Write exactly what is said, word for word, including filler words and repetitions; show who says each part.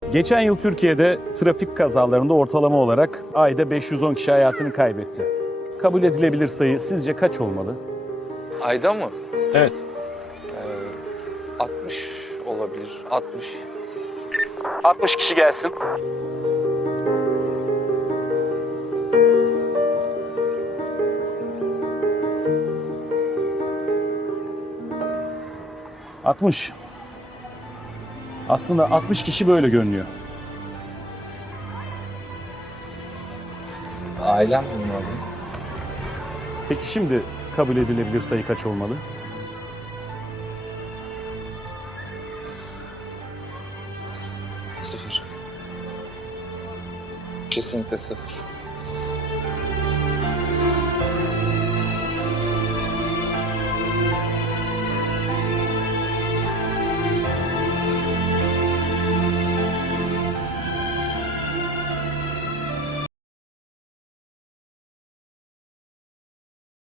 Speaker 1: Geçen yıl Türkiye'de trafik kazalarında ortalama olarak ayda beş yüz on kişi hayatını kaybetti. Kabul edilebilir sayı sizce kaç olmalı?
Speaker 2: Ayda mı?
Speaker 1: Evet.
Speaker 2: altmış olabilir. altmış.
Speaker 1: altmış kişi gelsin. altmış. Aslında altmış kişi böyle görünüyor.
Speaker 2: Ailem mi bunlar?
Speaker 1: Peki şimdi kabul edilebilir sayı kaç olmalı?
Speaker 2: Sıfır. Kesinlikle sıfır.